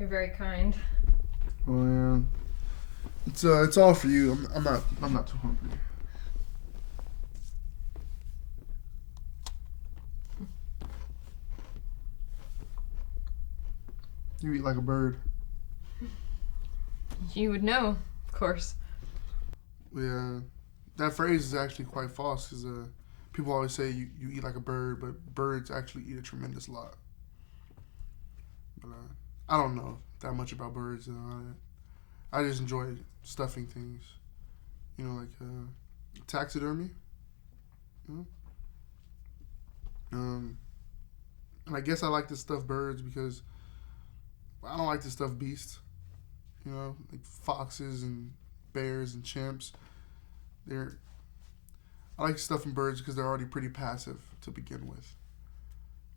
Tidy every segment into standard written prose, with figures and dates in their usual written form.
You're very kind. Oh man, it's all for you. I'm not too hungry. You eat like a bird. You would know, of course. Yeah, that phrase is actually quite false because people always say you eat like a bird, but birds actually eat a tremendous lot. But I don't know that much about birds. I just enjoy stuffing things. You know, like taxidermy. You know? And I guess I like to stuff birds because I don't like to stuff beasts. You know, like foxes and bears and chimps. I like stuffing birds because they're already pretty passive to begin with.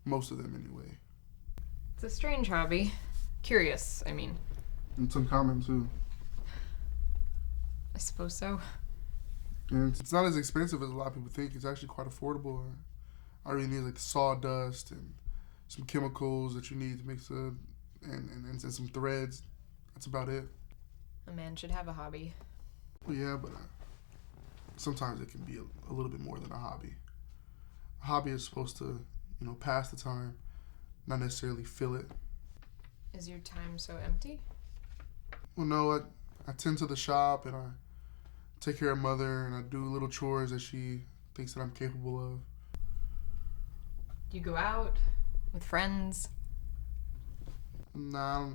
Most of them, anyway. It's a strange hobby. Curious, I mean. And it's uncommon too. I suppose so. And it's not as expensive as a lot of people think. It's actually quite affordable. I really need like sawdust and some chemicals that you need to mix up, and some threads. That's about it. A man should have a hobby. Well, yeah, but sometimes it can be a little bit more than a hobby. A hobby is supposed to, pass the time, not necessarily fill it. Is your time so empty? Well, no, I tend to the shop and I take care of mother and I do little chores that she thinks that I'm capable of. Do you go out with friends? Nah,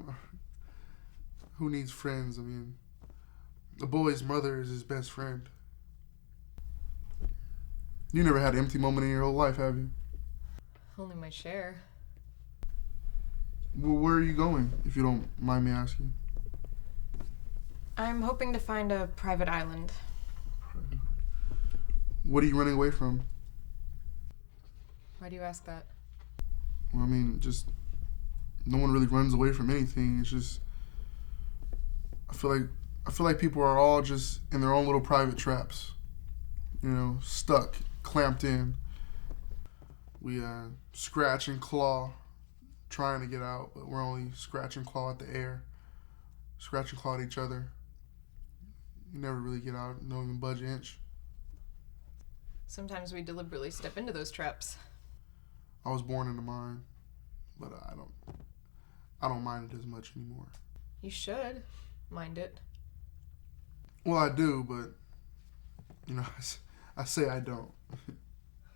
who needs friends? I mean, a boy's mother is his best friend. You never had an empty moment in your whole life, have you? Only my share. Well, where are you going, if you don't mind me asking? I'm hoping to find a private island. What are you running away from? Why do you ask that? Well, I mean, just no one really runs away from anything. It's just I feel like people are all just in their own little private traps. Stuck, clamped in. We scratch and claw, trying to get out, but we're only scratch and claw at the air, scratch and claw at each other. You never really get out, don't even budge an inch. Sometimes we deliberately step into those traps. I was born into mine, but I don't mind it as much anymore. You should mind it. Well, I do, but I say I don't.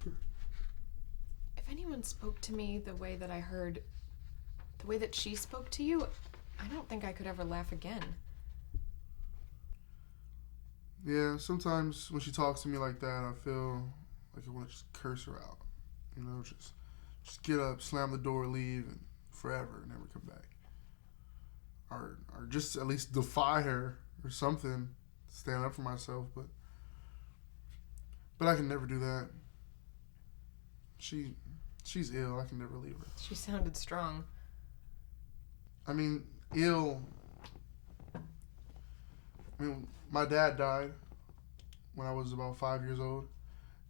If anyone spoke to me the way that I heard, the way that she spoke to you, I don't think I could ever laugh again. Yeah, sometimes when she talks to me like that, I feel like I want to just curse her out. Just get up, slam the door, leave, and forever, never come back. Or just at least defy her or something, stand up for myself. But I can never do that. She's ill. I can never leave her. She sounded strong. I mean, ill. I mean, my dad died when I was about 5 years old,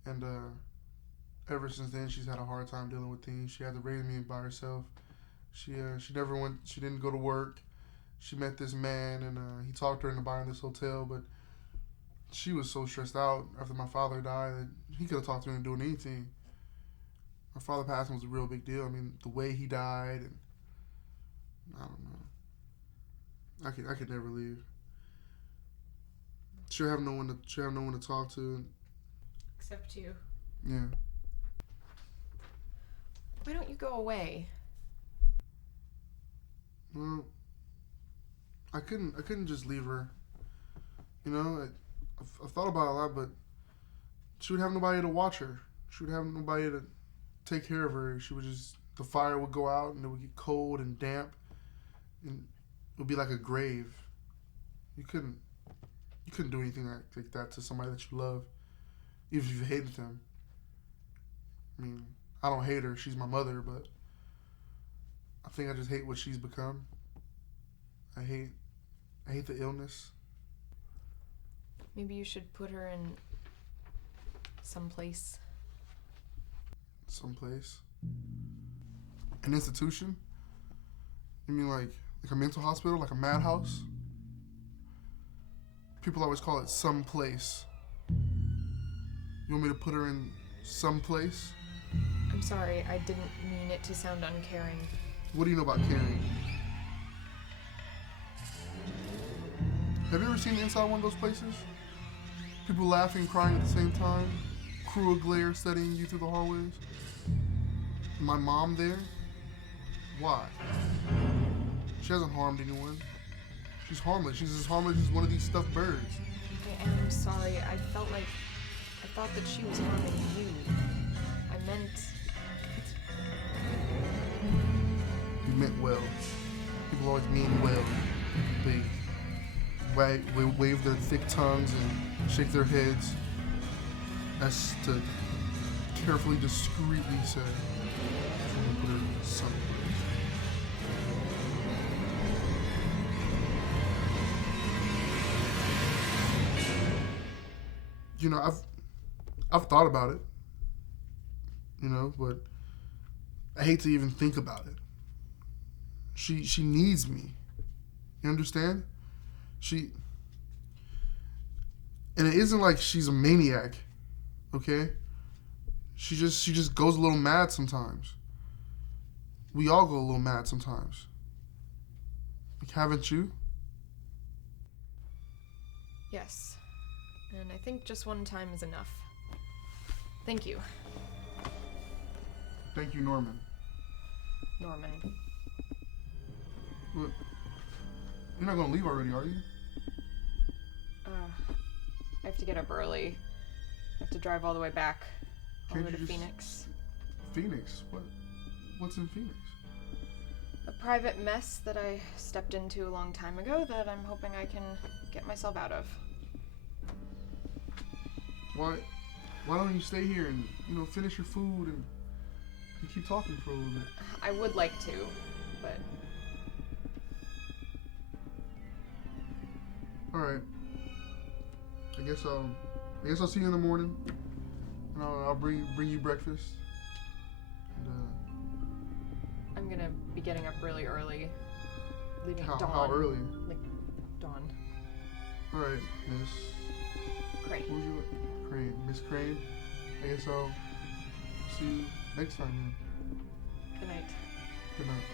and ever since then she's had a hard time dealing with things. She had to raise me by herself. She never went. She didn't go to work. She met this man, and he talked her into buying this hotel, but she was so stressed out after my father died that he could have talked her into doing anything. My father passing was a real big deal. I mean, the way he died, and I don't know. I could never leave. She'll have no one to talk to. Except you. Yeah. Why don't you go away? Well, I couldn't just leave her. I thought about it a lot, but she would have nobody to watch her. She would have nobody to take care of her. The fire would go out and it would get cold and damp, and it would be like a grave. You couldn't do anything like that to somebody that you love, even if you hated them. I mean, I don't hate her. She's my mother, but I think I just hate what she's become. I hate the illness. Maybe you should put her in someplace. Someplace? An institution? You mean like like a mental hospital, like a madhouse. People always call it some place. You want me to put her in some place? I'm sorry, I didn't mean it to sound uncaring. What do you know about caring? Have you ever seen the inside one of those places? People laughing, crying at the same time. Cruel glare studying you through the hallways. My mom there? Why? She hasn't harmed anyone. She's harmless. She's as harmless as one of these stuffed birds. I am sorry. I thought that she was harming you. I meant... You meant well. People always mean well. They wave their thick tongues and shake their heads as to carefully, discreetly say, "I'm gonna put her someplace." You know, I've thought about it. You know, but I hate to even think about it. She needs me. You understand? And it isn't like she's a maniac, okay? She just goes a little mad sometimes. We all go a little mad sometimes. Like, haven't you? Yes. And I think just one time is enough. Thank you. Thank you, Norman. Norman. Look, you're not gonna leave already, are you? I have to get up early. I have to drive all the way back. All the way to Can't you just- Phoenix. Phoenix? What's in Phoenix? A private mess that I stepped into a long time ago that I'm hoping I can get myself out of. Why don't you stay here and, you know, finish your food and keep talking for a little bit? I would like to, but All right. I guess I'll see you in the morning, and I'll bring you breakfast. And, I'm gonna be getting up really early, leaving at dawn. how early? Like dawn. All right, Miss. Great. What was your Crane? Miss Crane. I guess I'll see you next time. Then. Good night. Good night.